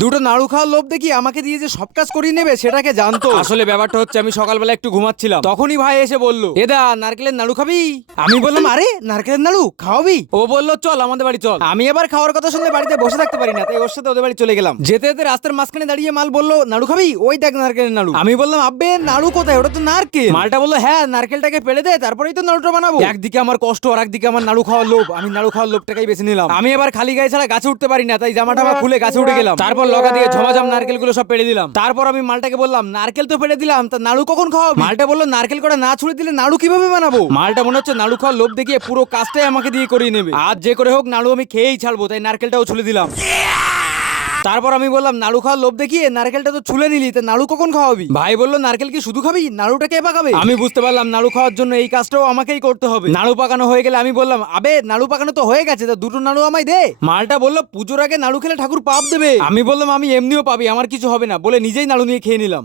দুটো নাড়ু খাওয়ার লোভ দেখি আমাকে দিয়ে যে সব কাজ করিয়ে নেবে সেটাকে জানতো। আসলে ব্যাপারটা হচ্ছে আমি সকালবেলা একটু ঘুমাচ্ছিলাম। তখনই ভাই এসে বলল এদা নারকেলের নাড়ু খাবি? আমি বললাম আরে নারকেলের নাড়ু খাওয়াবি? ও বলল চল আমাদের বাড়ি চল। আমি এবার খাওয়ার কথা শুনলে বাড়িতে বসে থাকতে পারি না তাই ওর সাথে ওদের বাড়ি চলে গেলাম। যেতে যেতে রাস্তার মাঝখানে দাঁড়িয়ে মাল বলল নাড়ু খাবি? ওই দেখ নারকেলের নাড়ু। আমি বললাম আব্বে নাড়ু কোথায়? ওটা তো নারকেল। মালটা বলল হ্যাঁ নারকেলটাকে পেড়ে দে তারপরেই তো নাড়ুটা বানাবো। একদিকে আমার কষ্ট আর একদিকে আমার নাড়ু খাওয়ার লোভ আমি নাড়ু খাওয়ার লোভটাকেই বেছে নিলাম। আমি এবার খালি গায়ে ছাড়া গাছে উঠতে পারি না তাই জামাটা খুলে গাছে উঠে গেলাম। তারপর লগা দিয়ে ঝমাঝম নারকেলগুলো সব পেড়ে দিলাম। তারপর আমি মালটাকে বললাম নারকেল তো পেড়ে দিলাম তা নাড়ু কখন খাওয়াবো? মালটা বলল নারকেল কটা না ছুড়ে দিলে নাড়ু কীভাবে বানাবো? মালটা মনে হচ্ছে নাড়ু খাওয়ার লোভ দেখিয়ে পুরো কাজটাই আমাকে দিয়ে করিয়ে নেবে। আজ যে করে হোক নাড়ু আমি খেয়েই ছাড়বো তাই নারকেলটাও ছুড়ে দিলাম। তারপর আমি বললাম, নাড়ু খাওয়ার লোভ দেখিয়ে নারকেলটা তো ছুলে নিলি, তা নাড়ু কখন খাওয়াবি? ভাই বলল, নারকেল কি শুধু খাবি? নাড়ুটাকে পাকাবে? আমি বুঝতে পারলাম, নাড়ু খাওয়ার জন্য এই কাজটাও আমাকেই করতে হবে। নাড়ু পাকানো হয়ে গেলে আমি বললাম, আবে, নাড়ু পাকানো তো হয়ে গেছে, তা দুটো নাড়ু আমায় দে। মালটা বলল, পুজোর আগে নাড়ু খেলে ঠাকুর পাপ দেবে। আমি বললাম, আমি এমনিও পাবি, আমার কিছু হবে না। বলে নিজেই নাড়ু নিয়ে খেয়ে নিলাম।